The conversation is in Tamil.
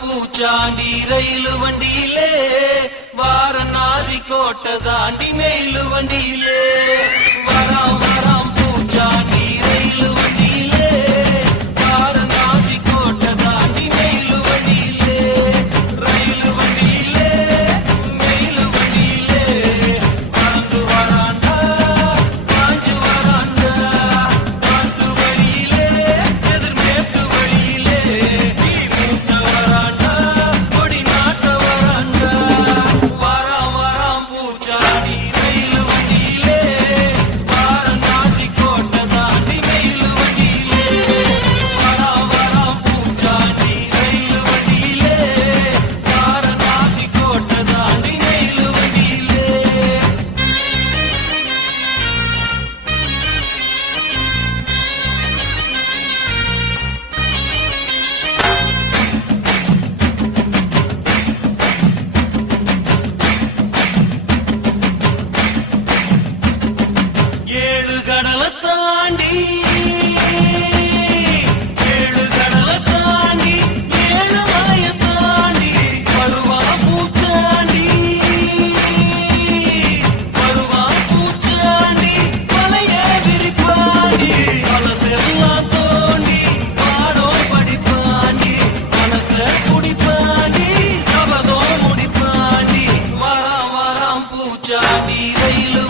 பூச்சாண்டி ரயிலு வண்டியிலே வாரணாசி கோட்டை தாண்டி மெயிலு வண்டியிலே வராம் வராம் பூச்சாண்டி ரயிலு வண்டியிலே வாரணாசி கோட்டை தாண்டி மெயிலு வண்டியிலே ரயிலு வண்டியிலே மெயிலு வண்டியிலே பறந்து வராண்டா பாஞ்சு வராண்டா பாட்டு வழியிலே எதிர்மேற்கு வழியிலே மூத்த வராண்டா கொடி நாட்ட வராண்டா வராம் வராம் பூச்சாண்டி ரயிலு வண்டியிலே வாரணாசி கோட்டை தாண்டி மெயிலு வண்டியிலே வராம் வராம் பூச்சாண்டி ரயிலு வண்டியிலே வாரணாசி கோட்டை தாண்டி மெயிலு வண்டியிலே ஏழு கடலை தாண்டி ஏழு கடலை தாண்டி ஏழு மலையை தாண்டி வருவா பூச்சாண்டி வருவா பூச்சாண்டி மலைய விரிப்பாண்டி மனசெல்லாம் தோண்டி பாடம் படிப்பாண்டி மனச குடிப்பாண்டி சபதம் முடிப்பாண்டி வராம் வராம் பூச்சாண்டி ரயிலு